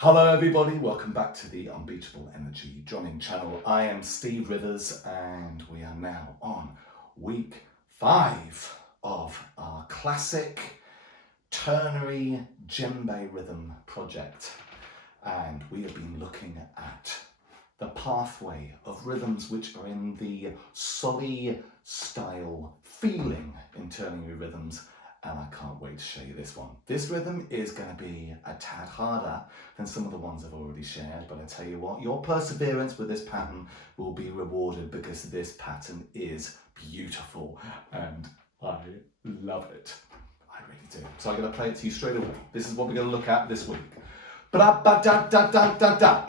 Hello everybody, welcome back to the Unbeatable Energy drumming channel. I am Steve Rivers and we are now on week 5 of our classic ternary djembe rhythm project. And we have been looking at the pathway of rhythms which are in the Soli style feeling in ternary rhythms. And I can't wait to show you this one. This rhythm is going to be a tad harder than some of the ones I've already shared, but I tell you what, your perseverance with this pattern will be rewarded because this pattern is beautiful and I love it. I really do. So I'm going to play it to you straight away. This is what we're going to look at this week. Ba-da-ba-da-da-da-da-da.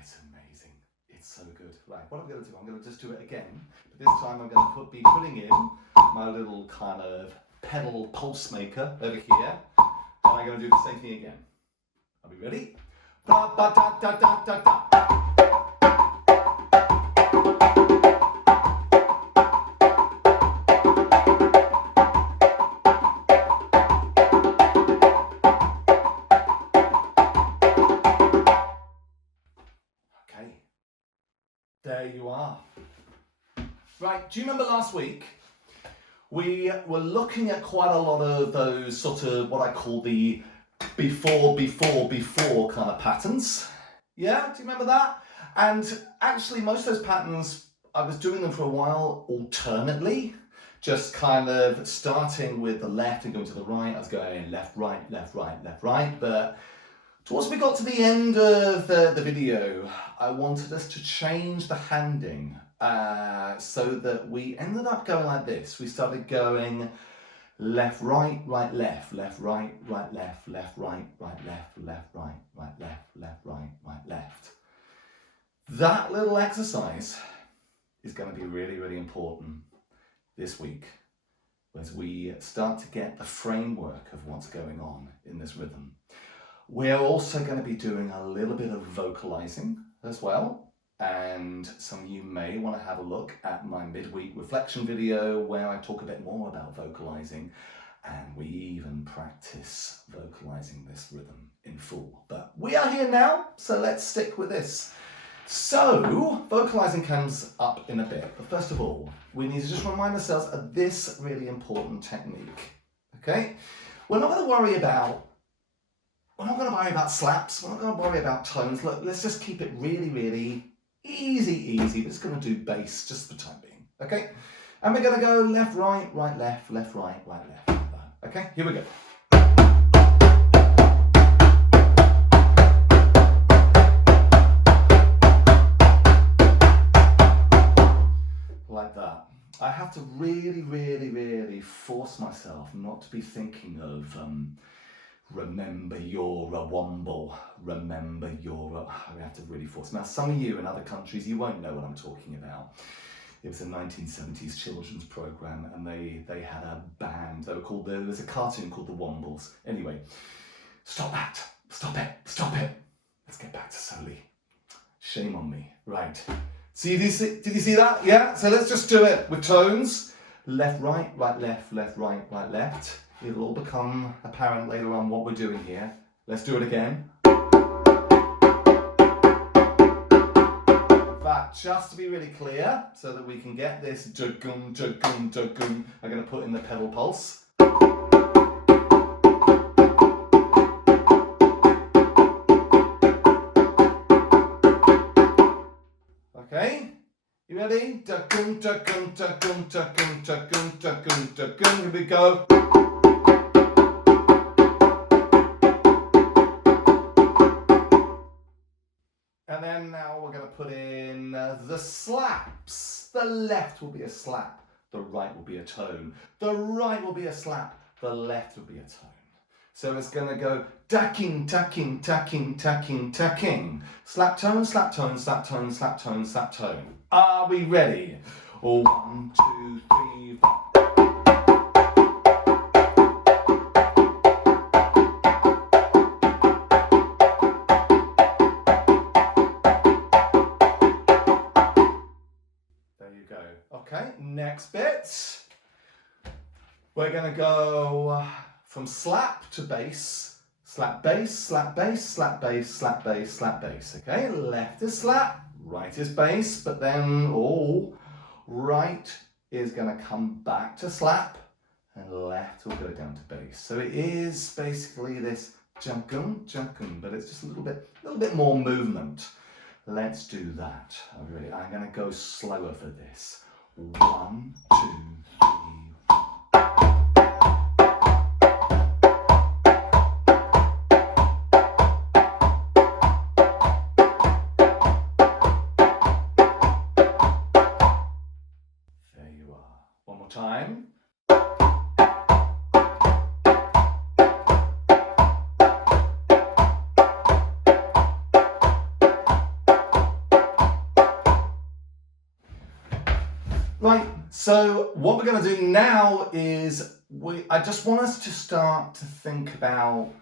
It's amazing. It's so good. Right, what I'm going to do, I'm going to just do it again. But this time I'm going to be putting in my little kind of pedal pulse maker over here. And I'm going to do the same thing again. Are we ready? Ba ba da da da da da. There you are. Right, do you remember last week we were looking at quite a lot of those sort of what I call the before kind of patterns? Yeah, do you remember that? And actually most of those patterns, I was doing them for a while alternately, just kind of starting with the left and going to the right. I was going left, right, left, right, left, right, but once we got to the end of the video, I wanted us to change the handing so that we ended up going like this. We started going left, right, right, left, left, right, right, left, left, right, right, left, left, right, right, left, left, right, right, left. That little exercise is going to be really, really important this week as we start to get the framework of what's going on in this rhythm. We're also going to be doing a little bit of vocalizing as well, and some of you may want to have a look at my midweek reflection video where I talk a bit more about vocalizing, and we even practice vocalizing this rhythm in full. But we are here now, so let's stick with this. So vocalizing comes up in a bit, but first of all we need to just remind ourselves of this really important technique. Okay, we're not going to worry about slaps, we're not going to worry about tones. Look, let's just keep it really, really easy. We're just going to do bass just for the time being, okay? And we're going to go left, right, right, left, left, right, right, left. Okay, here we go. Like that. I have to really, really, really force myself not to be thinking of remember you're a womble, remember you're a... I have to really force. Now some of you in other countries, you won't know what I'm talking about. It was a 1970s children's program and they had a band. They were called, there was a cartoon called The Wombles. Anyway, stop that, stop it. Let's get back to Soli. Shame on me. Right. See, did you see that? Yeah? So let's just do it with tones. Left, right, right, left, left, right, right, left. It'll all become apparent later on what we're doing here. Let's do it again. In fact, just to be really clear, so that we can get this jugum, jugum, jugum, I'm going to put in the pedal pulse. Okay, you ready? Jugum, jugum, jugum, jugum, jugum, jugum, jugum. Here we go. And then now we're going to put in the slaps. The left will be a slap, the right will be a tone. The right will be a slap, the left will be a tone. So it's going to go tacking, tacking, tacking, tacking, tacking. Slap tone, slap tone, slap tone, slap tone, slap tone. Are we ready? 1, 2, 3, 4. 1, 2, 3, 4. There you go. Okay, next bit. We're going to go from slap to bass. Slap, bass, slap, bass, slap, bass, slap, bass, slap, bass. Okay, left is slap, right is bass, but then, right is going to come back to slap, and left will go down to bass. So it is basically this junkum, junkum, but it's just a little bit more movement. Let's do that. I'm going to go slower for this. 1, 2, 3. There you are. One more time. Right, so what we're going to do now is I just want us to start to think about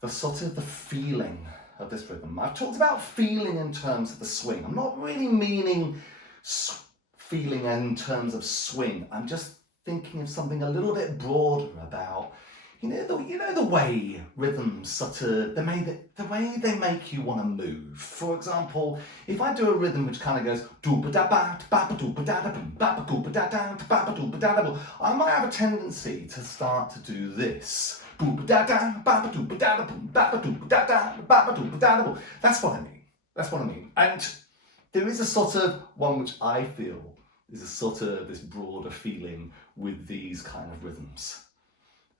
the sort of the feeling of this rhythm. I've talked about feeling in terms of the swing. I'm not really meaning feeling in terms of swing. I'm just thinking of something a little bit broader about, the way rhythms sort of, the way they make you want to move. For example, if I do a rhythm which kind of goes, I might have a tendency to start to do this. That's what I mean. That's what I mean. And there is a sort of one which I feel is a sort of this broader feeling with these kind of rhythms.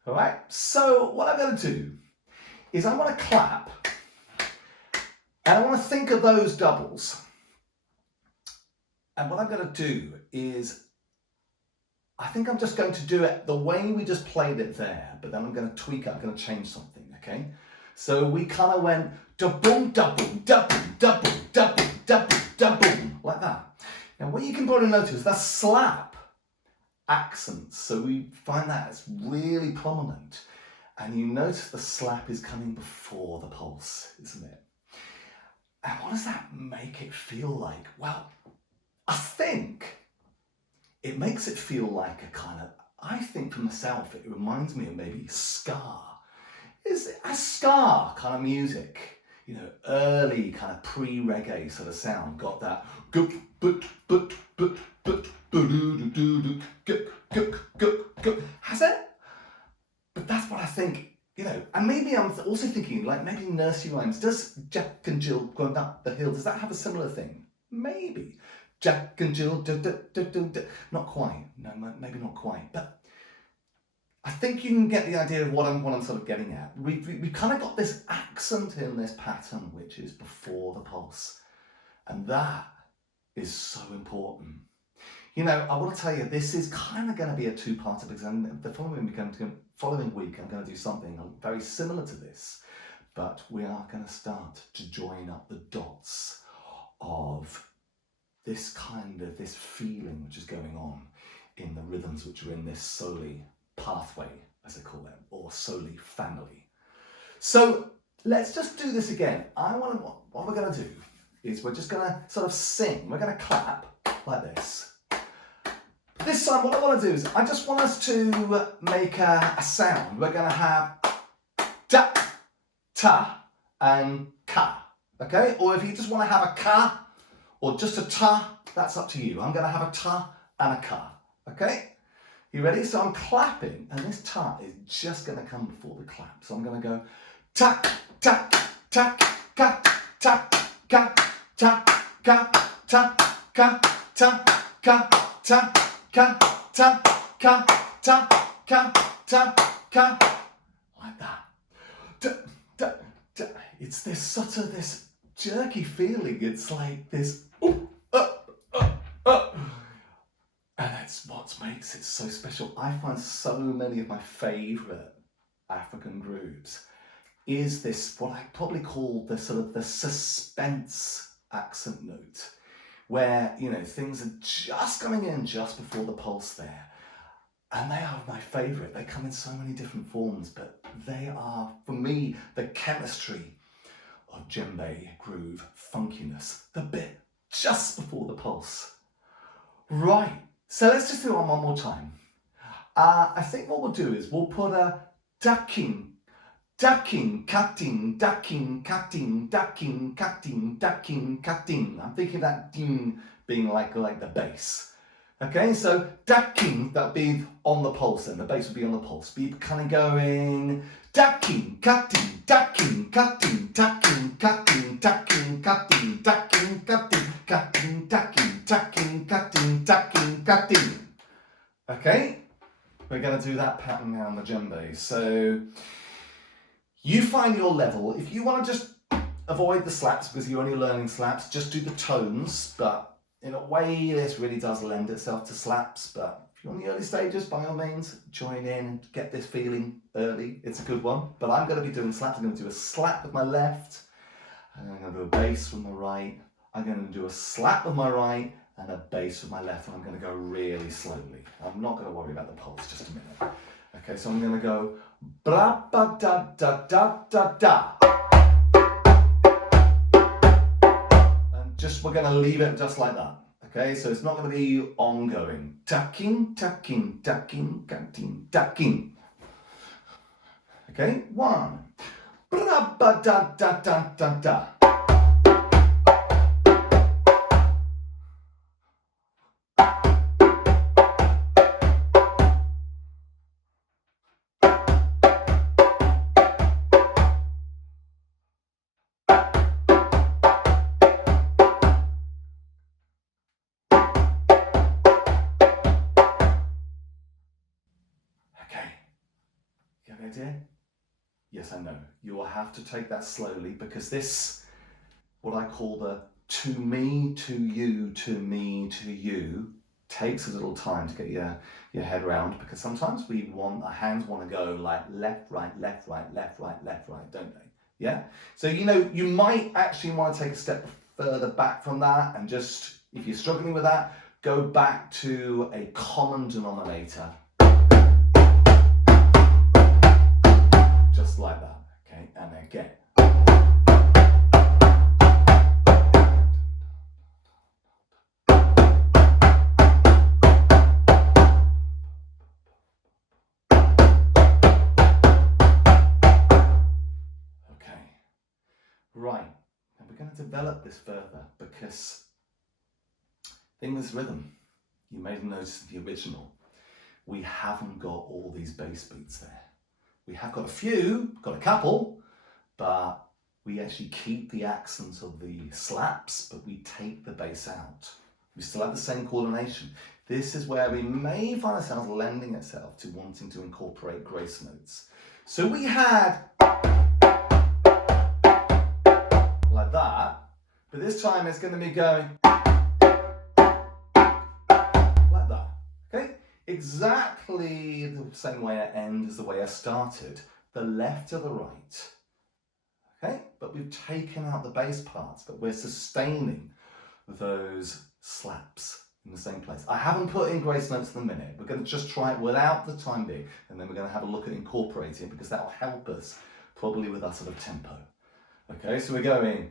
All right, so what I'm going to do is I want to clap and I want to think of those doubles. And what I'm going to do is, I think I'm just going to do it the way we just played it there, but then I'm going to tweak it, I'm going to change something, okay? So we kind of went da-boom, da-boom, da-boom, da-boom, da-boom, da-boom, da-boom, like that. Now what you can probably notice, that slap accents, so we find that it's really prominent, and you notice the slap is coming before the pulse, isn't it? And what does that make it feel like? Well, I think it makes it feel like a kind of, I think for myself, it reminds me of maybe ska. Is a ska kind of music, early kind of pre-reggae sort of sound, got that has it? But that's what I think, and maybe I'm also thinking, like maybe nursery rhymes. Does Jack and Jill going up the hill, does that have a similar thing? Maybe. Jack and Jill, not quite, no, maybe not quite, but I think you can get the idea of what I'm sort of getting at. We've kind of got this accent in this pattern, which is before the pulse, and that is so important. I want to tell you, this is kind of going to be a two-parter, because the following week I'm going to do something very similar to this, but we are going to start to join up the dots of this feeling which is going on in the rhythms which are in this Soli pathway, as I call them, or Soli family. So let's just do this again. What we're going to do is we're just going to sort of sing. We're going to clap like this. This time what I want to do is I just want us to make a sound. We're going to have da, ta and ka, okay? Or if you just want to have a ka or just a ta, that's up to you. I'm going to have a ta and a ka, okay? You ready? So I'm clapping, and this ta is just going to come before the clap. So I'm going to go ta, ta, ta, ka, ta, ka, ta, ka, ta, ka, ta, ka, ta, ka, ta, ka, ta, ka, ta, ka, like that. Da, da, da. It's this sort of this jerky feeling. It's like this, and that's what makes it so special. I find so many of my favourite African groups is this, what I probably call the sort of the suspense accent note, where, things are just coming in just before the pulse there. And they are my favourite. They come in so many different forms, but they are, for me, the chemistry of djembe, groove, funkiness, the bit just before the pulse. Right, so let's just do it one more time. I think what we'll do is we'll put a ducking, cutting, ducking, cutting, ducking, cutting. I'm thinking that ding being like the bass. Okay, so ducking, that'll be on the pulse then, the bass will be on the pulse. Be kind of going ducking, cutting, ducking, cutting, ducking, cutting, ducking, cutting, ducking, cutting, cutting, ducking, ducking, cutting, ducking, cutting. Okay, we're going to do that pattern now on the djembe. So you find your level. If you want to just avoid the slaps because you're only learning slaps, just do the tones, but in a way, this really does lend itself to slaps, but if you're on the early stages, by all means, join in and get this feeling early. It's a good one, but I'm going to be doing slaps. I'm going to do a slap with my left, and I'm going to do a bass with my right. I'm going to do a slap with my right, and a bass with my left, and I'm going to go really slowly. I'm not going to worry about the pulse, just a minute. Okay, so I'm going to go bra ba da da da da da. We're going to leave it just like that. Okay, so it's not going to be ongoing. Ducking, ducking, ducking, cutting, ducking. Okay, one. Bra ba da da da da da. Idea? Yes, I know. You will have to take that slowly because this, what I call the to me, to you, to me, to you, takes a little time to get your head around because sometimes our hands want to go like left, right, left, right, left, right, left, right, don't they? Yeah? So, you might actually want to take a step further back from that and just, if you're struggling with that, go back to a common denominator. Just like that, okay, and again. Okay, right, and we're going to develop this further because in this rhythm, you may have noticed the original, we haven't got all these bass beats there. We have got a few, got a couple, but we actually keep the accents of the slaps, but we take the bass out. We still have the same coordination. This is where we may find ourselves lending itself to wanting to incorporate grace notes. So we had like that, but this time it's going to be going like that, okay? Exactly the same way I end as the way I started, the left to the right, okay? But we've taken out the bass parts, but we're sustaining those slaps in the same place. I haven't put in grace notes in a minute. We're going to just try it without the time being, and then we're going to have a look at incorporating because that will help us probably with our sort of tempo. Okay, so we're going.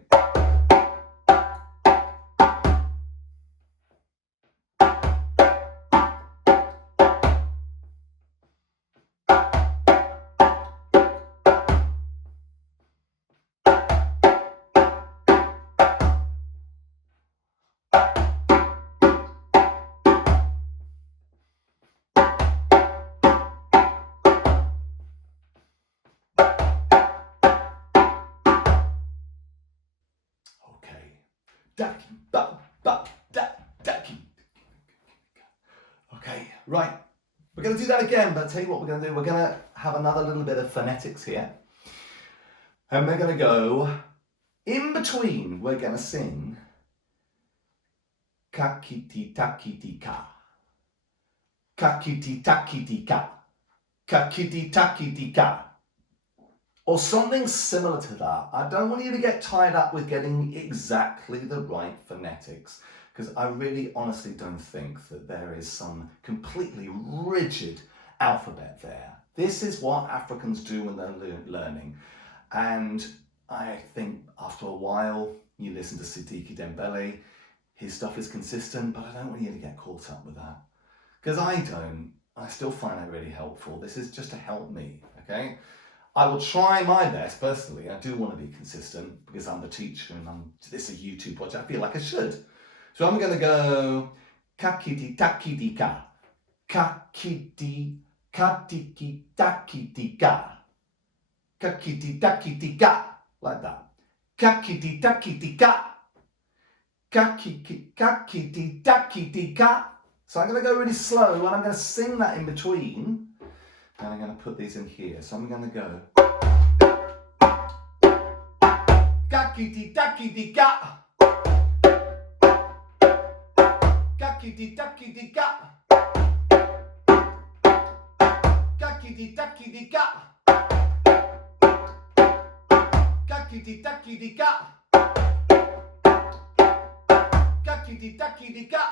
Ducky, ducky. Okay, right. We're going to do that again, but I'll tell you what we're going to do. We're going to have another little bit of phonetics here. And we're going to go, in between, we're going to sing kakiti takiti ka. Kakiti takiti ka. Kakiti takiti ka. Or something similar to that. I don't want you to get tied up with getting exactly the right phonetics, because I really honestly don't think that there is some completely rigid alphabet there. This is what Africans do when they're learning. And I think after a while, you listen to Sidiki Dembele, his stuff is consistent, but I don't want you to get caught up with that. Because I don't. I still find it really helpful. This is just to help me, okay? I will try my best, personally. I do want to be consistent because I'm the teacher and this is a YouTube project. I feel like I should. So I'm going to go kakiti takiti ka. Kakiti katiki takiti ka. Kakiti takiti ka. Like that. Kakiti takiti ka. Kakiti takiti ka. So I'm going to go really slow and I'm going to sing that in between. And I'm going to put these in here. So I'm going to go. Kakiti takiti ka. Kakiti takiti ka. Kakiti takiti ka. Kakiti takiti ka. Kakiti takiti ka.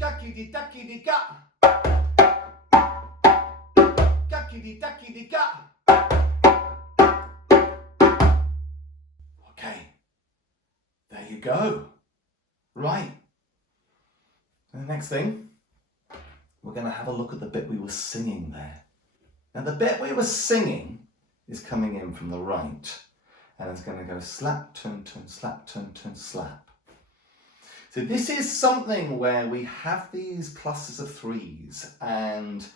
Kakiti takiti ka. Kakiti takiti ka. Okay, there you go. Right. And the next thing, we're going to have a look at the bit we were singing there. Now the bit we were singing is coming in from the right, and it's going to go slap, turn, turn, slap, turn, turn, slap. So this is something where we have these clusters of threes, and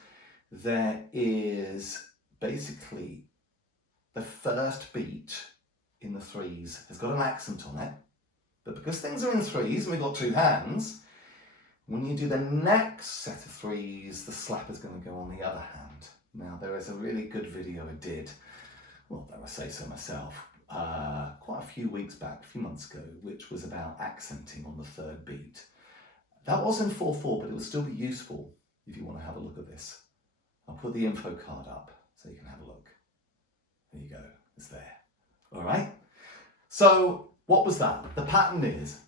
there is basically the first beat in the threes has got an accent on it, but because things are in threes and we've got two hands, when you do the next set of threes, the slap is going to go on the other hand. Now there is a really good video I did, well, I say so myself, quite a few weeks back, a few months ago, which was about accenting on the third beat. That was in 4/4, but it will still be useful if you want to have a look at this. I'll put the info card up so you can have a look. There you go, it's there. All right, so what was that? The pattern is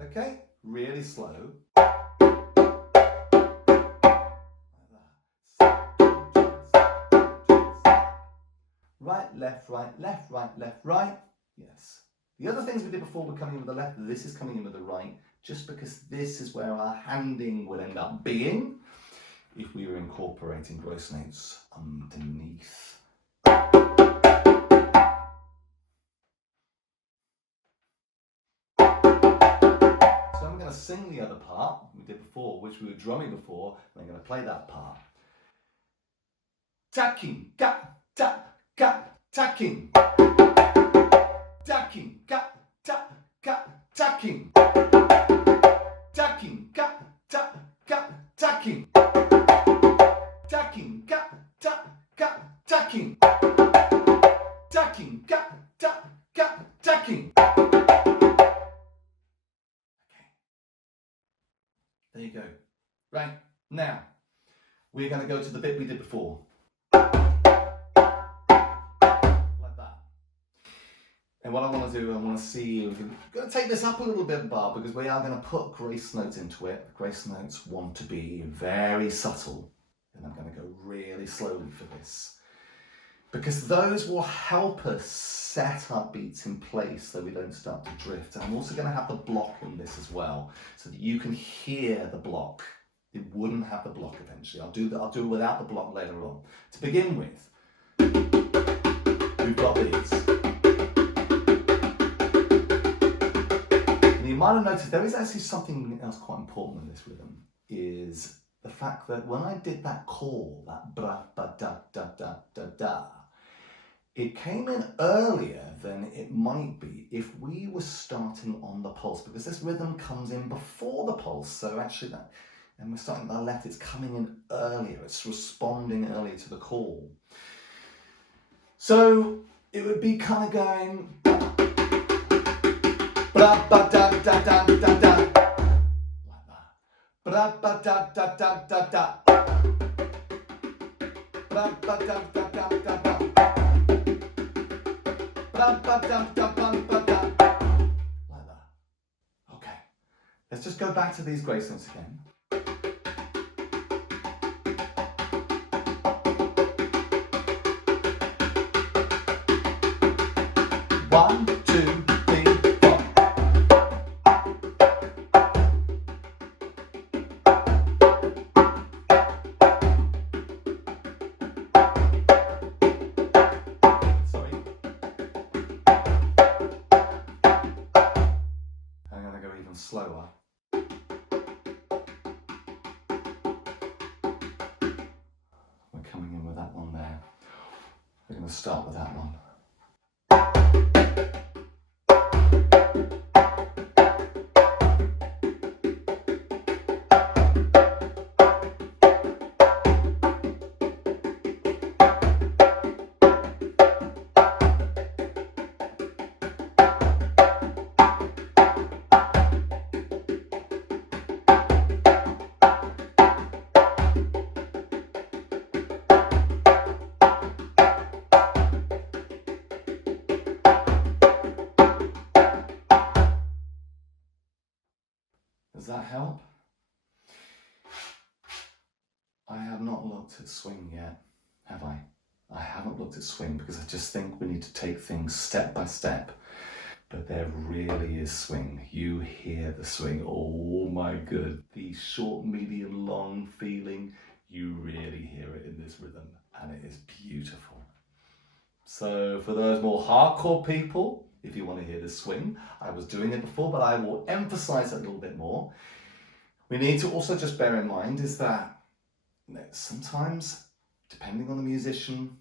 okay, really slow. Right, left, right, left, right, left, right. Yes. The other things we did before were coming in with the left. This is coming in with the right, just because this is where our handing would end up being if we were incorporating gross notes underneath. So I'm going to sing the other part we did before, which we were drumming before, and I'm going to play that part. Tacking, ka, ta. Ka, tacking, tacking, ka, ta, ka, tacking, tacking, ka, ta, ka, tacking, tacking, ka, ta, ka, tacking, tacking, ka, ta, ka, tacking. Okay, there you go. Right, now we're going to go to the bit we did before. And what I want to do, I want to see, we're going to take this up a little bit, bar, because we are going to put grace notes into it. Grace notes want to be very subtle, and I'm going to go really slowly for this, because those will help us set our beats in place so we don't start to drift. And I'm also going to have the block in this as well, so that you can hear the block. It wouldn't have the block eventually. I'll do it without the block later on. To begin with, we've got these. You might have noticed there is actually something else quite important in this rhythm, is the fact that when I did that call, that bra ba da da da da da, it came in earlier than it might be if we were starting on the pulse, because this rhythm comes in before the pulse. So actually that, and we're starting on the left, it's coming in earlier, it's responding earlier to the call. So it would be kind of going bra ba da da da da da, like that. Bra ba da da da da da. that. Okay. Let's just go back to these grace notes again. One, two, three, four. Sorry. I'm going to go even slower. We're coming in with that one there. We're going to start with that one. Does that help? I have not looked at swing yet, have I? I haven't looked at swing because I just think we need to take things step by step. But there really is swing. You hear the swing. Oh my good. The short, medium, long feeling. You really hear it in this rhythm and it is beautiful. So for those more hardcore people, if you want to hear the swing, I was doing it before, but I will emphasize it a little bit more. We need to also just bear in mind is that sometimes, depending on the musician,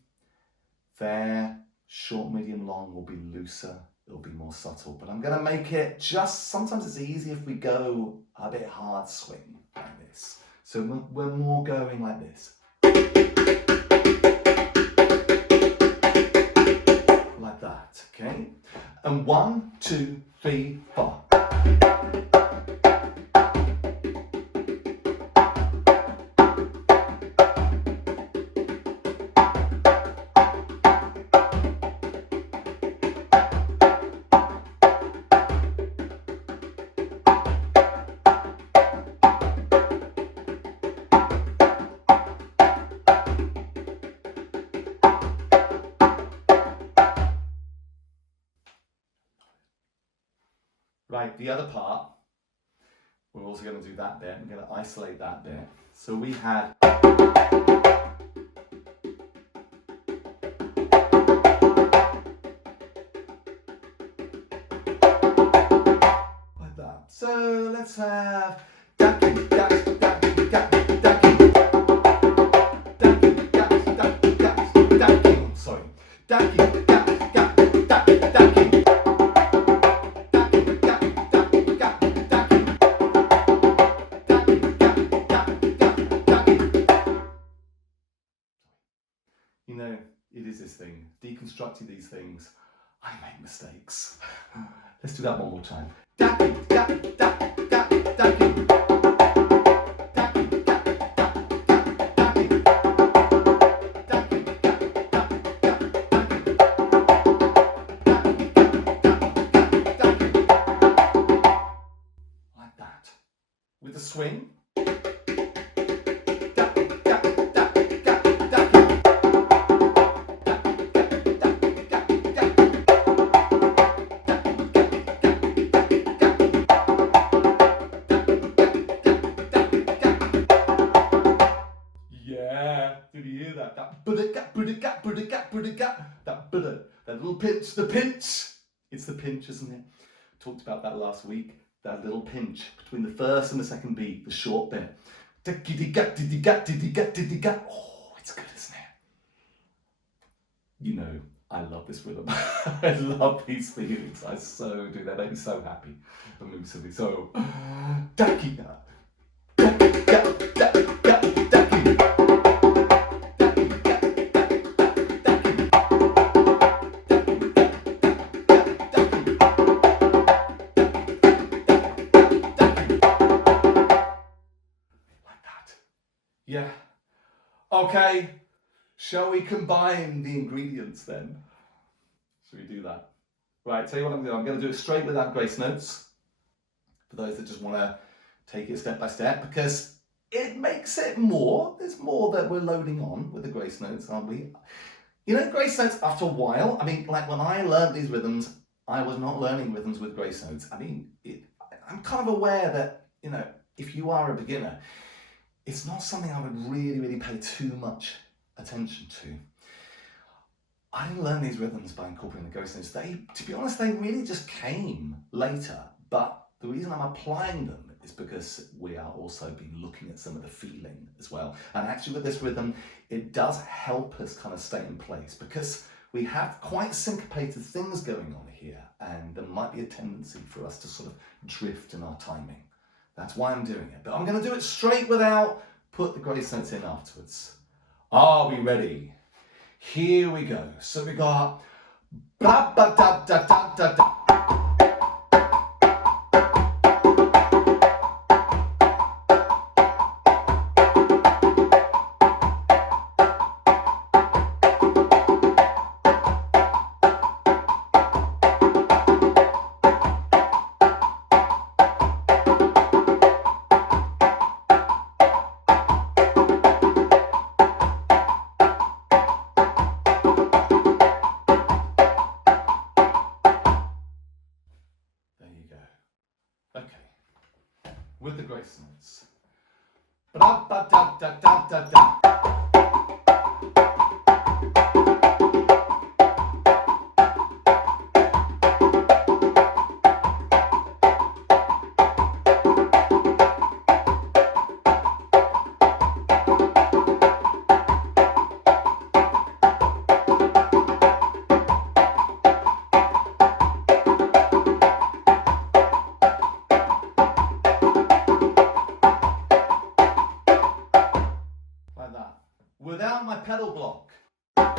their short, medium, long will be looser, it'll be more subtle, but I'm going to make it just, sometimes it's easy if we go a bit hard swing like this. So we're more going like this. Like that, okay? And 1, 2, 3, 4. Right, the other part, we're also going to do that bit. We're going to isolate that bit. So we had like that. So let's have ducky, ducky, ducky, ducky, ducky, ducky, ducky, ducky, ducky, ducky. Sorry, ducky, ducky, ducky, ducky, ducky. You know, it is this thing, deconstructing these things, I make mistakes. Let's do that one more time. Ducky, ducky, ducky, ducky, ducky. Like that. With the swing. That little pinch, the pinch. It's the pinch, isn't it? Talked about that last week. That little pinch between the first and the second beat, the short bit. Oh, it's good, isn't it? You know, I love this rhythm. I love these feelings. I so do. They make me so happy. They make me so happy. So, yeah. Okay. Shall we combine the ingredients then? Shall we do that? Right, tell you what I'm going to do. I'm going to do it straight without grace notes. For those that just want to take it step by step, because it makes it more. There's more that we're loading on with the grace notes, aren't we? You know, grace notes after a while, I mean, like when I learned these rhythms, I was not learning rhythms with grace notes. I mean, I'm kind of aware that, you know, if you are a beginner, it's not something I would really, really pay too much attention to. I didn't learn these rhythms by incorporating the grace notes. To be honest, they really just came later. But the reason I'm applying them is because we are also been looking at some of the feeling as well. And actually with this rhythm, it does help us kind of stay in place because we have quite syncopated things going on here, and there might be a tendency for us to sort of drift in our timing. That's why I'm doing it. But I'm going to do it straight without put the grace notes in afterwards. Are we ready? Here we go. So we got ba ba da da da da da. With the grace notes. Ba ba da da da da da. Without my pedal block. Let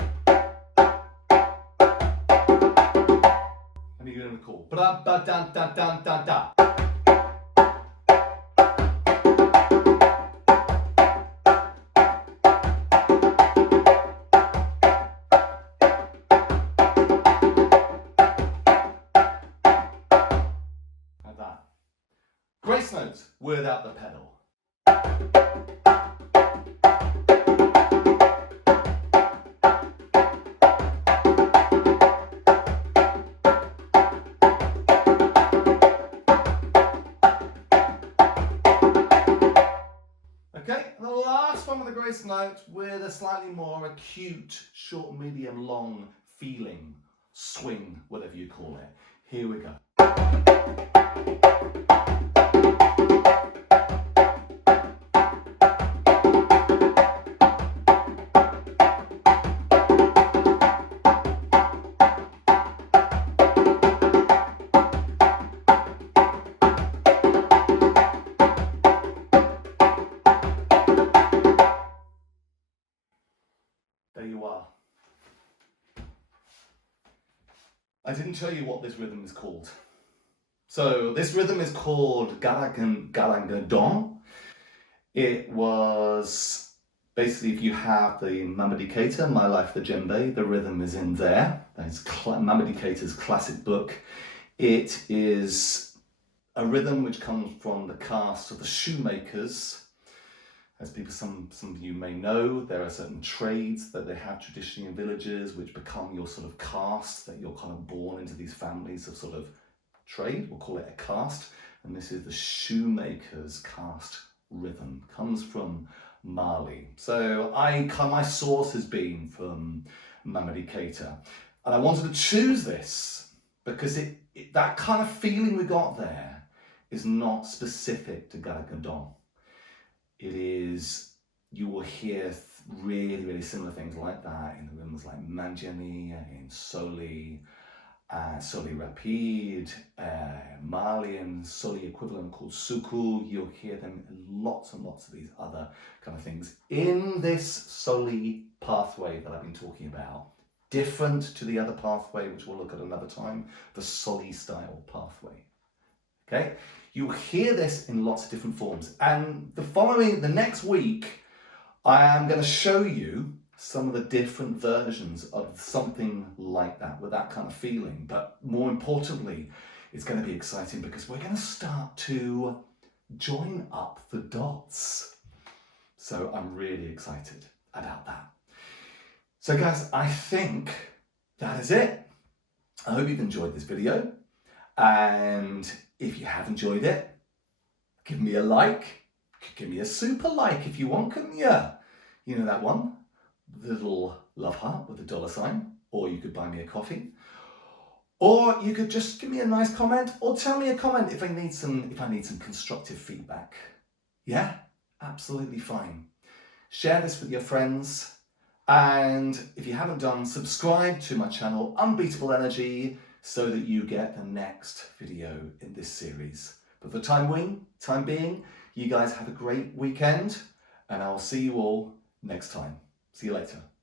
me give it a call. Ba ba da da da da da. Like that. Grace notes without the pedal. Okay, and the last one with the grace note with a slightly more acute, short, medium, long feeling, swing, whatever you call it. Here we go. There you are. I didn't tell you what this rhythm is called. So this rhythm is called Garangedon. It was basically, if you have the Mamady Keïta, My Life the Djembe, the rhythm is in there. That's Mamady Keïta's classic book. It is a rhythm which comes from the caste of the shoemakers. As people, some of you may know, there are certain trades that they have traditionally in villages which become your sort of caste, that you're kind of born into these families of sort of trade. We'll call it a caste. And this is the shoemaker's caste rhythm. Comes from Mali. So my source has been from Mamady Keïta. And I wanted to choose this because that kind of feeling we got there is not specific to Garangedon. It is, you will hear really, really similar things like that in the rhythms like Mamady, in Soli, Soli Rapide, Malian Soli equivalent called Suku. You'll hear them in lots and lots of these other kind of things in this Soli pathway that I've been talking about. Different to the other pathway, which we'll look at another time, the Soli style pathway. Okay? You'll hear this in lots of different forms. And the next week, I am going to show you some of the different versions of something like that, with that kind of feeling. But more importantly, it's going to be exciting because we're going to start to join up the dots. So I'm really excited about that. So guys, I think that is it. I hope you've enjoyed this video. And if you have enjoyed it, give me a like. Give me a super like if you want, couldn't you? You know that one? The little love heart with the $sign. Or you could buy me a coffee. Or you could just give me a nice comment, or tell me a comment if I need some constructive feedback. Yeah, absolutely fine. Share this with your friends. And if you haven't done, subscribe to my channel, Unbeatable Energy, so that you get the next video in this series. But for the time being, you guys have a great weekend, and I'll see you all next time. See you later.